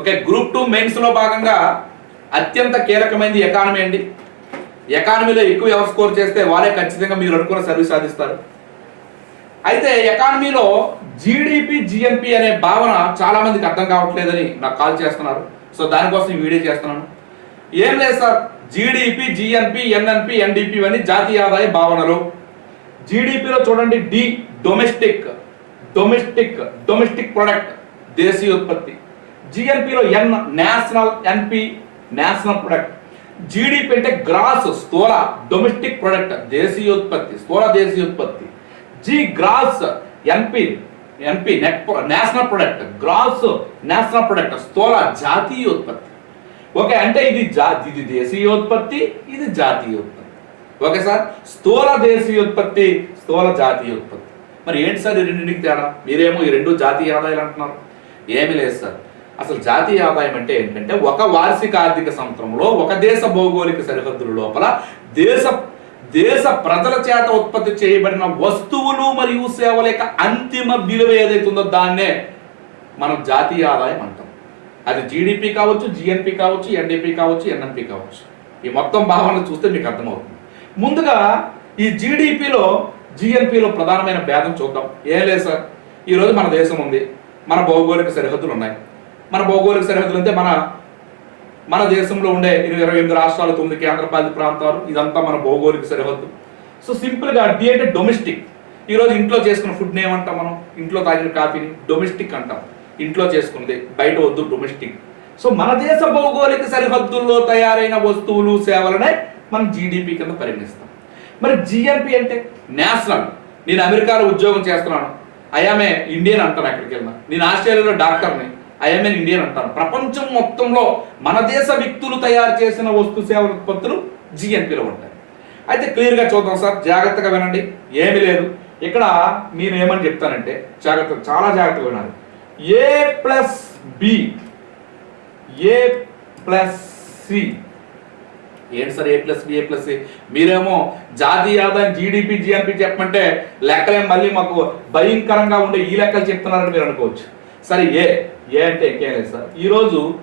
Okay group two మెయిన్స్లో భాగంగా అత్యంత కీలకమైనది ఎకానమీ అండి. ఎకానమీలో ఎక్కువ ఎవరు స్కోర్ చేస్తే వాళ్ళే ఖచ్చితంగా మీరు అనుకున్న సర్వీస్ సాధిస్తారు. అయితే ఎకానమీలో జీడిపి జిఎన్పి అనే భావన చాలా మందికి అర్థం కావట్లేదని నాకు కాల్ చేస్తున్నారు. సో దానికోసం ఈ వీడియో చేస్తున్నాను. ఏం లేదు sir GDP GNP NNP NDP అని జాతీయ ఆదాయ భావనలు. జీడిపిలో చూడండి D domestic domestic domestic product దేశీయ ఉత్పత్తి. జిఎన్పిలో N national NP national product GDP అంటే గ్రాస్ స్థూల డొమెస్టిక్ ప్రొడక్ట్ దేశీయోత్పత్తి స్థూల దేశీయోత్పత్తి. G gross NP NP net national product gross national product స్థూల జాతీయోత్పత్తి. ఓకే అంటే ఇది జా ఇది దేశీయోత్పత్తి ఇది జాతీయోత్పత్తి. Okay sir? స్థూల దేశీయోత్పత్తి స్థూల జాతీయోత్పత్తి. మరి ఏంటి సార్ ఈ రెండింటికి తేడా? మీరేమో ఈ రెండు జాతీయ ఆదాయాలు అంటున్నారు. ఏమీ లేదు సార్. అసలు జాతీయ ఆదాయం అంటే ఏంటంటే ఒక వార్షిక ఆర్థిక సంవత్సరంలో ఒక దేశ భౌగోళిక సరిహద్దుల లోపల దేశ దేశ ప్రజల చేత ఉత్పత్తి చేయబడిన వస్తువులు మరియు సేవల యొక్క అంతిమ విలువ ఏదైతే ఉందో దాన్నే మనం జాతీయ ఆదాయం అంటాం. అది జీడిపి కావచ్చు జిఎన్పి కావచ్చు ఎన్డిపి కావచ్చు ఎన్ఎన్పి కావచ్చు. ఈ మొత్తం భావన చూస్తే మీకు అర్థమవుతుంది. ముందుగా ఈ జీడిపిలో జిఎన్పిలో ప్రధానమైన భేదం చూద్దాం. ఏం లేదు సార్. ఈరోజు మన దేశం ఉంది. మన భౌగోళిక సరిహద్దులు ఉన్నాయి. మన భౌగోళిక సరిహద్దులు అంటే మన మన దేశంలో ఉండే ఇరవై ఇరవై ఎనిమిది రాష్ట్రాలు తొమ్మిది కేంద్రపాలిత ప్రాంతాలు ఇదంతా మన భౌగోళిక సరిహద్దు. సో సింపుల్గా డి అంటే డొమెస్టిక్ ఈరోజు ఇంట్లో చేసుకున్న ఫుడ్ని ఏమంటాం మనం? ఇంట్లో తాగిన కాఫీని డొమెస్టిక్ అంటాం. ఇంట్లో చేసుకున్నది బయట వద్దు డొమెస్టిక్ సో మన దేశ భౌగోళిక సరిహద్దుల్లో తయారైన వస్తువులు సేవలనే మనం జీడిపి కింద పరిగణిస్తాం. మరి జిఎన్పి అంటే? నేషనల్. నేను అమెరికాలో ఉద్యోగం చేస్తున్నాను. అయామే ఇండియన్ అంటాను అక్కడికి వెళ్ళిన. నేను ఆస్ట్రేలియాలో డాక్టర్ని. ఐఎంఎన్ ఇండియన్ అంటాను ప్రపంచం మొత్తంలో మన దేశ వ్యక్తులు తయారు చేసిన వస్తు సేవల ఉత్పత్తులు జిఎన్పిలో ఉంటాయి. అయితే క్లియర్గా చూద్దాం సార్ జాగ్రత్తగా వినండి. ఏమీ లేదు. ఇక్కడ నేను ఏమని చెప్తానంటే జాగ్రత్త చాలా జాగ్రత్తగా వినాలి. A plus B A plus C ఏంటి sir A plus B A plus C మీరేమో జాతీయ ఆదాయం జీడిపి జిఎన్పి చెప్పమంటే లెక్కలే మళ్ళీ మాకు భయంకరంగా ఉండే ఈ లెక్కలు చెప్తున్నారని మీరు అనుకోవచ్చు. సరే ఏ ఏ అంటే ఎక్కే లేదు సార్ ఈరోజు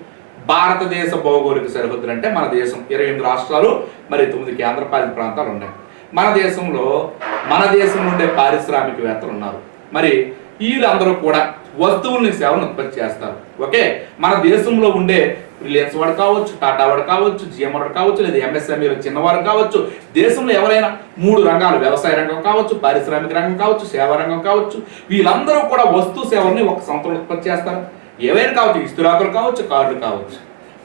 భారతదేశ భౌగోళిక సరిహద్దులు అంటే మన దేశం. ఇరవై ఎనిమిది రాష్ట్రాలు మరి తొమ్మిది కేంద్రపాలిత ప్రాంతాలు ఉన్నాయి. మన దేశంలో మన దేశంలో ఉండే పారిశ్రామికవేత్తలు ఉన్నారు. మరి వీళ్ళందరూ కూడా వస్తువుల్ని సేవను ఉత్పత్తి చేస్తారు. ఓకే? మన దేశంలో ఉండే రిలయన్స్ వాడు కావచ్చు టాటా వాడు కావచ్చు జిఎం వాడు కావచ్చు లేదా ఎంఎస్ఎంఈలు చిన్నవారు కావచ్చు దేశంలో ఎవరైనా మూడు రంగాలు వ్యవసాయ రంగం కావచ్చు పారిశ్రామిక రంగం కావచ్చు సేవా రంగం కావచ్చు వీళ్ళందరూ కూడా వస్తు సేవల్ని ఒక సంతలో ఉత్పత్తి చేస్తారు. ఏవైనా కావచ్చు ఇస్తురాకులు కావచ్చు కార్లు కావచ్చు.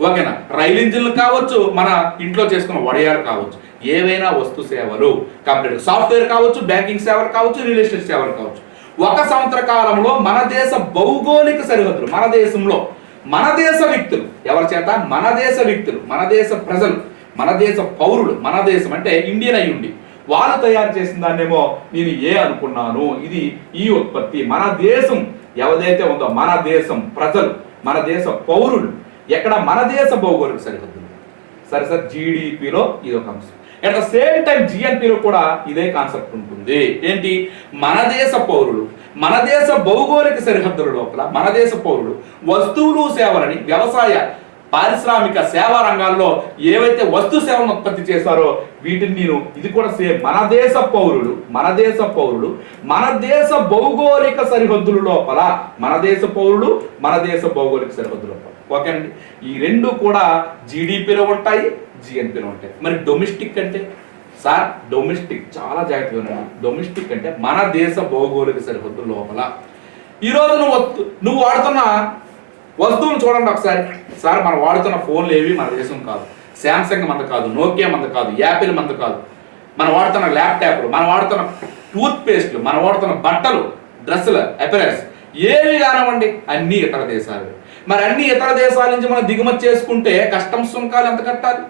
ఓకేనా? రైలు ఇంజిన్లు కావచ్చు మన ఇంట్లో చేసుకున్న వడయాలు కావచ్చు. ఏవైనా వస్తు సేవలు కంప్లీట్ సాఫ్ట్వేర్ కావచ్చు బ్యాంకింగ్ సేవలు కావచ్చు రియల్ ఎస్టేట్ సేవలు కావచ్చు. ఒక సంవత్సర కాలంలో మన దేశ భౌగోళిక సరిహద్దులు మన దేశంలో మన దేశ వ్యక్తులు ఎవరి చేత? మన దేశ వ్యక్తులు మన దేశ ప్రజలు మన దేశ పౌరులు మన దేశం అంటే ఇండియన్ అయి ఉండి. వాళ్ళు తయారు చేసిన దాన్నేమో నేను ఏ అనుకున్నాను? ఇది ఈ ఉత్పత్తి. మన దేశం ఎవదైతే ఉందో మన దేశం ప్రజలు మన దేశ పౌరులు ఎక్కడ మన దేశ భౌగోళిక సరిహద్దులు. సరే సార్ జీడిపిలో ఇది ఒక అంశం. అట్ ద సేమ్ టైం జిఎన్పిలో కూడా ఇదే కాన్సెప్ట్ ఉంటుంది. ఏంటి? మన దేశ పౌరులు మన దేశ భౌగోళిక సరిహద్దుల లోపల మన దేశ పౌరులు వస్తువులు సేవలని వ్యవసాయ పారిశ్రామిక సేవా రంగాల్లో ఏవైతే వస్తు సేవలను ఉత్పత్తి చేశారో వీటిని నేను ఇది కూడా సేమ్ మన దేశ పౌరులు మన దేశ పౌరులు మన దేశ భౌగోళిక సరిహద్దుల లోపల మన దేశ పౌరుడు మన దేశ భౌగోళిక సరిహద్దుల లోపల. ఓకే అండి? ఈ రెండు కూడా జీడిపిలో ఉంటాయి జిఎన్పిలో ఉంటాయి. మరి డొమెస్టిక్ అంటే? సార్ డొమెస్టిక్ చాలా జాగ్రత్తగా ఉండండి డొమెస్టిక్ అంటే మన దేశ భౌగోళిక సరిహద్దు లోపల. ఈరోజు నువ్వు నువ్వు వాడుతున్న వస్తువులు చూడండి ఒకసారి. సార్ మనం వాడుతున్న ఫోన్లు ఏవి మన దేశం కాదు. శాంసంగ్ మంద కాదు నోకియా మంద కాదు యాపిల్ మంద కాదు. మనం వాడుతున్న ల్యాప్టాప్లు మనం వాడుతున్న టూత్ పేస్ట్లు మనం వాడుతున్న బట్టలు డ్రెస్సులు అపెరల్స్ ఏవి కానివ్వండి అన్ని ఇతర దేశాలు. మరి అన్ని ఇతర దేశాల నుంచి మనం దిగుమతి చేసుకుంటే కస్టమ్స్ సుంకాలు ఎంత కట్టాలి?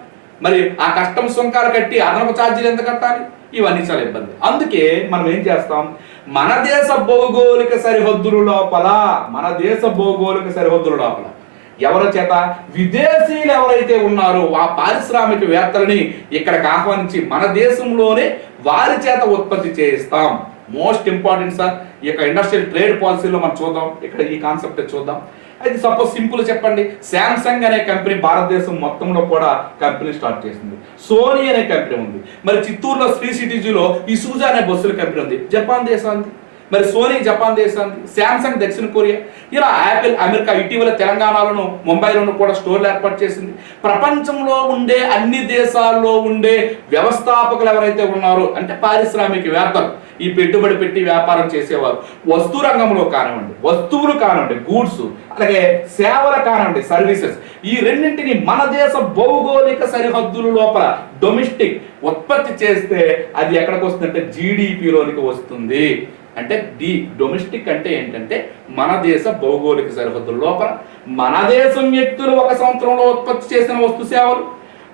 మరి ఆ కస్టమ్స్ సుంకాలు కట్టి అదనపు ఛార్జీలు ఎంత కట్టాలి? ఇవన్నీ చాలా ఇబ్బంది. అందుకే మనం ఏం చేస్తాం? మన దేశ భౌగోళిక సరిహద్దుల లోపల మన దేశ భౌగోళిక సరిహద్దుల లోపల ఎవరి చేత? విదేశీయులు ఎవరైతే ఉన్నారో ఆ పారిశ్రామిక వేత్తలని ఇక్కడికి ఆహ్వానించి మన దేశంలోనే వారి చేత ఉత్పత్తి చేయిస్తాం. మోస్ట్ ఇంపార్టెంట్ సార్ ఈ యొక్క ఇండస్ట్రియల్ ట్రేడ్ పాలసీలో మనం చూద్దాం. ఇక్కడ ఈ కాన్సెప్ట్ చూద్దాం. అది సపోజ్ సింపుల్ చెప్పండి. శాంసంగ్ అనే కంపెనీ భారతదేశం మొత్తంలో కూడా కంపెనీ స్టార్ట్ చేసింది. సోనీ అనే కంపెనీ ఉంది. మరి చిత్తూరులో శ్రీ సిటీజీలో ఇసూజా అనే బస్సుల కంపెనీ ఉంది. జపాన్ దేశానికి. మరి సోనీ జపాన్ దేశానికి. శాంసంగ్ దక్షిణ కొరియా. ఇలా యాపిల్ అమెరికా ఇటీవల తెలంగాణలోను ముంబైలోను కూడా స్టోర్లు ఏర్పాటు చేసింది. ప్రపంచంలో ఉండే అన్ని దేశాల్లో ఉండే వ్యవస్థాపకులు ఎవరైతే ఉన్నారో అంటే పారిశ్రామికవేత్తలు ఈ పెట్టుబడి పెట్టి వ్యాపారం చేసేవారు. వస్తు రంగంలో కానివ్వండి వస్తువులు కానివ్వండి గూడ్స్ అలాగే సేవలు కానివ్వండి సర్వీసెస్ ఈ రెండింటిని మన దేశ భౌగోళిక సరిహద్దుల లోపల డొమెస్టిక్ ఉత్పత్తి చేస్తే అది ఎక్కడికి వస్తుందంటే జీడిపిలోనికి వస్తుంది. అంటే డి డొమెస్టిక్ అంటే ఏంటంటే మన దేశ భౌగోళిక సరిహద్దుల లోపల మన దేశం వ్యక్తులు ఒక సంవత్సరంలో ఉత్పత్తి చేసిన వస్తు సేవలు.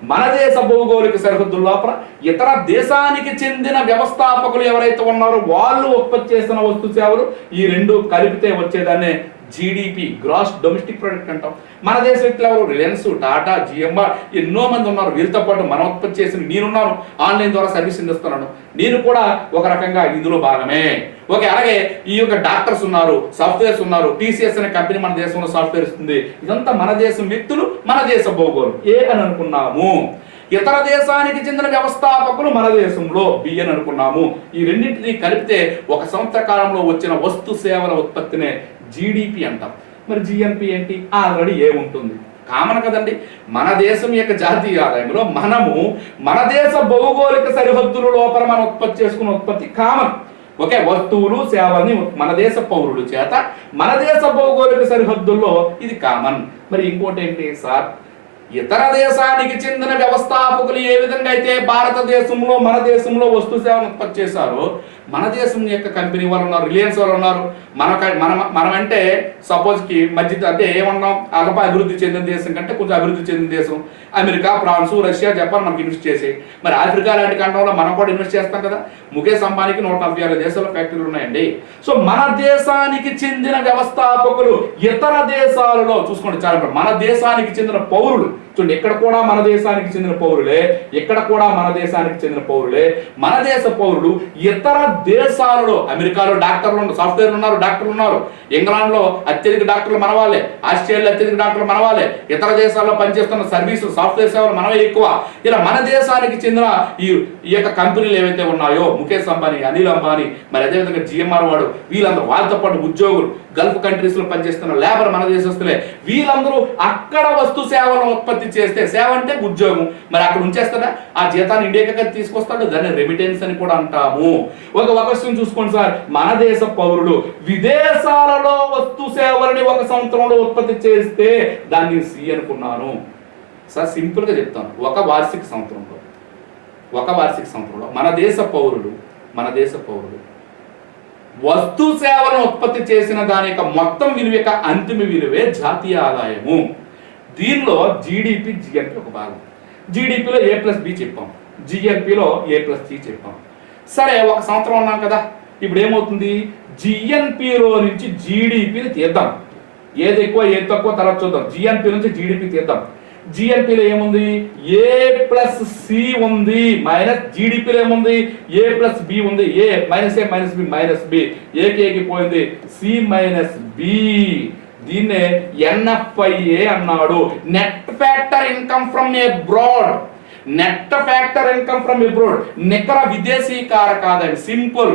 మన దేశ భౌగోళిక సరిహద్దు లోపల ఇతర దేశానికి చెందిన వ్యవస్థాపకులు ఎవరైతే ఉన్నారో వాళ్ళు ఉత్పత్తి చేసిన వస్తు సేవలు ఈ రెండు కలిపితే వచ్చేదనే జీడిపి గ్రాస్ డొమెస్టిక్ ప్రొడక్ట్ అంటాం. మన దేశ వ్యక్తులు ఎవరు రిలయన్స్ టాటా జిఎంఆర్ ఎన్నో మంది ఉన్నారు. వీరితో పాటు మనం ఉత్పత్తి చేసిన నేనున్నాను ఆన్లైన్ ద్వారా సర్వీస్ అందిస్తున్నాను. నేను కూడా ఒక రకంగా ఇందులో భాగమే. ఓకే అలాగే ఈ యొక్క డాక్టర్స్ ఉన్నారు సాఫ్ట్వేర్స్ ఉన్నారు. టీసీఎస్ అనే కంపెనీ మన దేశంలో సాఫ్ట్వేర్ ఇస్తుంది. ఇదంతా మన దేశం వ్యక్తులు మన దేశ భౌగోళం. ఏ అని అనుకున్నాము? ఇతర దేశానికి చెందిన వ్యవస్థాపకులు మన దేశంలో బి అని అనుకున్నాము. ఈ రెండింటినీ కలిపితే ఒక సంవత్సర కాలంలో వచ్చిన వస్తు సేవల ఉత్పత్తినే జీడిపి అంటాం. మరి జిఎన్పి ఏంటి? ఆల్రెడీ ఏముంటుంది కామన్ కదండి. మన దేశం యొక్క జాతీయ ఆదాయంలో మనము మన దేశ భౌగోళిక సరిహద్దుల లోపల మనం ఉత్పత్తి చేసుకున్న ఉత్పత్తి కామన్. ఓకే వస్తువులు సేవల్ని మన దేశ పౌరుల చేత మన దేశ భౌగోళిక సరిహద్దుల్లో ఇది కామన్. మరి ఇంకోటి ఏంటి సార్? ఇతర దేశానికి చెందిన వ్యవస్థాపకులు ఏ విధంగా అయితే భారతదేశంలో మన దేశంలో వస్తు సేవలు ఉత్పత్తి చేశారో మన దేశం యొక్క కంపెనీ వాళ్ళు ఉన్నారు రిలయన్స్ వాళ్ళు ఉన్నారు. మన మన మనం అంటే సపోజ్కి మధ్య అంటే ఏమన్నాం? అల్ప అభివృద్ధి చెందిన దేశం కంటే కొంచెం అభివృద్ధి చెందిన దేశం. అమెరికా ఫ్రాన్స్ రష్యా జపాన్ మనకి ఇన్వెస్ట్ చేసి మరి ఆఫ్రికా లాంటి ఖండంలో మనం కూడా ఇన్వెస్ట్ చేస్తాం కదా. ముఖేష్ అంబానీకి నూట నలభై ఆరు దేశాల్లో ఫ్యాక్టరీలు ఉన్నాయండి. సో మన దేశానికి చెందిన వ్యవస్థాపకులు ఇతర దేశాలలో చూసుకోండి చాలా మన దేశానికి చెందిన పౌరులు. చూడండి ఇక్కడ కూడా మన దేశానికి చెందిన పౌరులే ఇక్కడ కూడా మన దేశానికి చెందిన పౌరులే. మన దేశ పౌరులు ఇతర దేశాలలో అమెరికాలో డాక్టర్లు సాఫ్ట్వేర్లు సాఫ్ట్వేర్ ఉన్నారు డాక్టర్లు ఉన్నారు. ఇంగ్లాండ్లో అత్యధిక డాక్టర్లు మనవాలే ఆస్ట్రేలియా అత్యధిక డాక్టర్లు మనవాలే ఇతర దేశాల్లో పనిచేస్తున్న సర్వీసు సాఫ్ట్వేర్ సేవలు మనమే ఎక్కువ. ఇలా మన దేశానికి చెందిన ఈ ఈ యొక్క కంపెనీలు ఏవైతే ఉన్నాయో ముఖేష్ అంబానీ అనిల్ అంబానీ మరి అదేవిధంగా జిఎంఆర్ వాడు వీళ్ళందరూ వాళ్ళతో పాటు ఉద్యోగులు గల్ఫ్ కంట్రీస్లో పనిచేస్తున్న లేబర్ మన దేశస్తులే. వీళ్ళందరూ అక్కడ వస్తు సేవలను ఉత్పత్తి చేస్తే సేవ అంటే ఉద్యోగం. మరి అక్కడ ఉంచేస్తాడా? ఆ జీతాన్ని ఇండియాకి తీసుకొస్తాడు దాన్ని రెమిటెన్స్ అని కూడా అంటాము. ఒక ఒక చూసుకోండి సార్. మన దేశ పౌరులు విదేశాలలో వస్తు సేవలని ఒక సంవత్సరంలో ఉత్పత్తి చేస్తే దాన్ని సి అనుకున్నాను. సార్ సింపుల్గా చెప్తాను. ఒక వార్షిక సంవత్సరంలో ఒక వార్షిక సంవత్సరంలో మన దేశ పౌరులు మన దేశ పౌరులు వస్తు సేవలను ఉత్పత్తి చేసిన దాని యొక్క మొత్తం విలువ యొక్క అంతిమ విలువే జాతీయ ఆదాయము. దీనిలో జీడిపి జిఎన్పి ఒక భాగం. జీడిపిలో ఏ ప్లస్ బి చెప్పాం. జిఎన్పిలో ఏ ప్లస్ సి చెప్పాం. సరే ఒక సంవత్సరం ఉన్నాం కదా. ఇప్పుడు ఏమవుతుంది జిఎన్పిలో నుంచి జీడిపిని తీద్దాం. ఏది ఎక్కువ ఏది తక్కువ తర్వాత చూద్దాం. జిఎన్పి నుంచి జీడిపి తీద్దాం. జిఎన్పిలో ఏముంది? ఏ ప్లస్ సి ఉంది మైనస్ జీడిపిలో ఏముంది? ఏ ప్లస్ బి ఉంది. A minus A minus B minus B ఏకేకి పోయింది. సి మైనస్ బి దీన్నే ఎన్ఎఫ్ఐఏ అన్నాడు. Net factor income from abroad net factor income from abroad నికర విదేశీ కారకాదండి సింపుల్.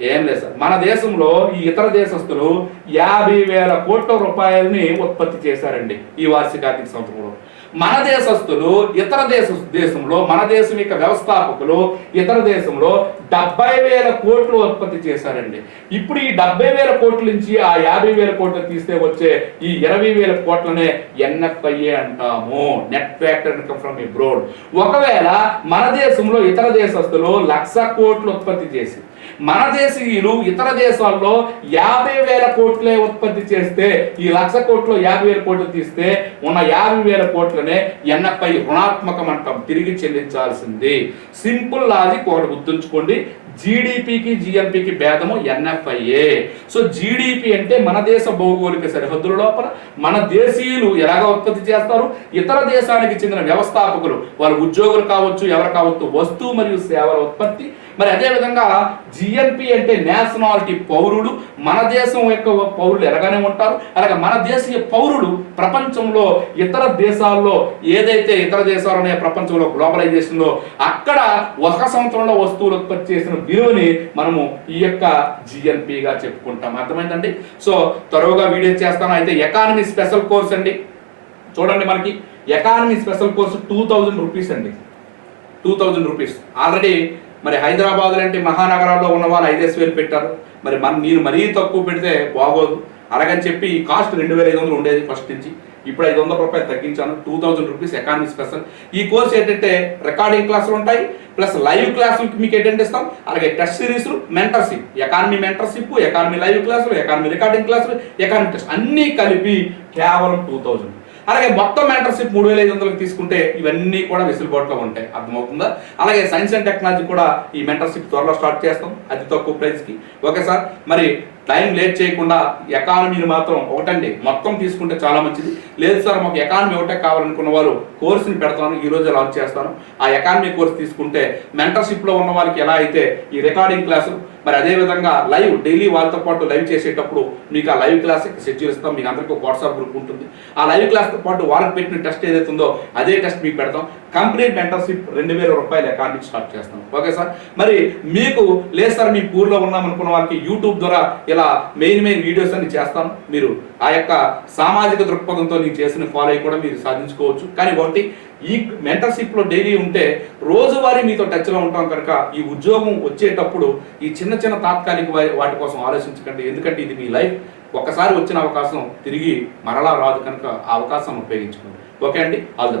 ఏం లేదు సార్. మన దేశంలో ఈ ఇతర దేశస్తులు యాభై వేల కోట్ల రూపాయలని ఉత్పత్తి చేశారండి ఈ వార్షిక ఆర్థిక సంవత్సరంలో. మన దేశస్తులు ఇతర దేశ దేశంలో మన దేశం యొక్క వ్యవస్థాపకులు ఇతర దేశంలో డెబ్బై వేల కోట్లు ఉత్పత్తి చేశారండి. ఇప్పుడు ఈ డెబ్బై వేల కోట్ల నుంచి ఆ యాభై వేల కోట్లు తీస్తే వచ్చే ఈ ఇరవై వేల కోట్లనే ఎన్ఎఫ్ఐఏ అంటాము. Net factor income from abroad ఒకవేళ మన దేశంలో ఇతర దేశస్తులు లక్ష కోట్లు ఉత్పత్తి చేసి మన దేశీయులు ఇతర దేశాల్లో యాభై వేల కోట్లే ఉత్పత్తి చేస్తే ఈ లక్ష కోట్లు యాభై వేల కోట్లు తీస్తే ఉన్న యాభై వేల కోట్లనే ఎన్ఎఫ్ఐ రుణాత్మకం అంటాం తిరిగి చెల్లించాల్సింది. సింపుల్ లాజిక్ ఒకటి గుర్తుంచుకోండి. జీడిపికి జిఎంపికి భేదము ఎన్ఎఫ్ఐఏ సో జీడిపి అంటే మన దేశ భౌగోళిక సరిహద్దుల లోపల మన దేశీయులు ఎలాగ ఉత్పత్తి చేస్తారు? ఇతర దేశానికి చెందిన వ్యవస్థాపకులు వాళ్ళ ఉద్యోగులు కావచ్చు ఎవరు కావచ్చు వస్తువు మరియు సేవల ఉత్పత్తి మరి అదేవిధంగా జిఎన్పి అంటే నేషనాలిటీ పౌరుడు. మన దేశం యొక్క పౌరులు ఎలాగానే ఉంటారు. అలాగే మన దేశీయ పౌరులు ప్రపంచంలో ఇతర దేశాల్లో ఏదైతే ఇతర దేశాలు అనే ప్రపంచంలో గ్లోబలైజేషన్లో అక్కడ ఒక సంవత్సరంలో వస్తువులు ఉత్పత్తి చేసిన విలువని మనము ఈ యొక్క జిఎన్పిగా చెప్పుకుంటాం. అర్థమైందండి? సో త్వరగా వీడియో చేస్తాను. అయితే ఎకానమీ స్పెషల్ కోర్స్ అండి. చూడండి మనకి. Economy special course two thousand rupees అండి. టూ థౌజండ్ రూపీస్ ఆల్రెడీ మరి హైదరాబాద్ లాంటి మహానగరాల్లో ఉన్న వాళ్ళు ఐదేసి వేలు పెట్టారు. మరి మన నేను మరీ తక్కువ పెడితే బాగోదు. అలాగని చెప్పి ఈ కాస్ట్ రెండు వేల ఐదు వందలు ఉండేది ఫస్ట్ నుంచి. ఇప్పుడు ఐదు వందల రూపాయలు తగ్గించాను. Two thousand rupees economy special ఈ కోర్స్ ఏంటంటే రికార్డింగ్ క్లాసులు ఉంటాయి. ప్లస్ లైవ్ క్లాసులు మీకు అటెండ్ ఇస్తాం అలాగే test series mentorship economy mentorship economy live క్లాసులు ఎకానమీ రికార్డింగ్ క్లాసులు ఎకానమీ టెస్ట్ అన్నీ కలిపి కేవలం టూ థౌజండ్ అలాగే మొత్తం మెంటర్షిప్ మూడు వేల ఐదు వందలకు తీసుకుంటే ఇవన్నీ కూడా వెసులుబాటులో ఉంటాయి. అర్థమవుతుందా? అలాగే సైన్స్ అండ్ టెక్నాలజీ కూడా ఈ మెంటర్షిప్ త్వరలో స్టార్ట్ చేస్తాం. అతి తక్కువ ప్రైస్కి ఓకే సార్? మరి టైం లేట్ చేయకుండా ఎకానమీని మాత్రం ఒకటండి. మొత్తం తీసుకుంటే చాలా మంచిది. లేదు సార్ మాకు ఎకానమీ ఒకటే కావాలనుకున్న వారు కోర్సుని పెడతాను ఈ రోజు లాంచ్ చేస్తాను. ఆ ఎకానమీ కోర్స్ తీసుకుంటే మెంటర్షిప్లో ఉన్న వారికి ఎలా అయితే ఈ రికార్డింగ్ క్లాసు మరి అదే విధంగా లైవ్ డైలీ వాళ్ళతో పాటు లైవ్ చేసేటప్పుడు మీకు ఆ లైవ్ క్లాస్ షెడ్యూల్ ఇస్తాం. మీకు అందరికీ వాట్సాప్ గ్రూప్ ఉంటుంది. ఆ లైవ్ క్లాస్తో పాటు వాళ్ళకి పెట్టిన టెస్ట్ ఏదైతే ఉందో అదే టెస్ట్ మీకు పెడతాం. కంప్లీట్ మెంటర్షిప్ రెండు వేల రూపాయలు అకాడమిక్ స్టార్ట్ చేస్తాం. ఓకే సార్ మరి మీకు లేదు సార్ మీ పూర్లో ఉన్నాం అనుకున్న వాళ్ళకి యూట్యూబ్ ద్వారా ఇలా మెయిన్ మెయిన్ వీడియోస్ అన్ని చేస్తాను మీరు ఆ యొక్క సామాజిక దృక్పథంతో నేను చేసిన ఫాలో అయ్యి కూడా మీరు సాధించుకోవచ్చు. కానీ ఒకటి ఈ మెంటర్షిప్లో డైలీ ఉంటే రోజువారీ మీతో టచ్లో ఉంటాం కనుక ఈ ఉద్యోగం వచ్చేటప్పుడు ఈ చిన్న చిన్న తాత్కాలిక వాటి కోసం ఆలోచించకండి. ఎందుకంటే ఇది మీ లైఫ్ ఒక్కసారి వచ్చిన అవకాశం తిరిగి మరలా రాదు కనుక ఆ అవకాశం ఉపయోగించుకోండి. ఓకే అండి? All the best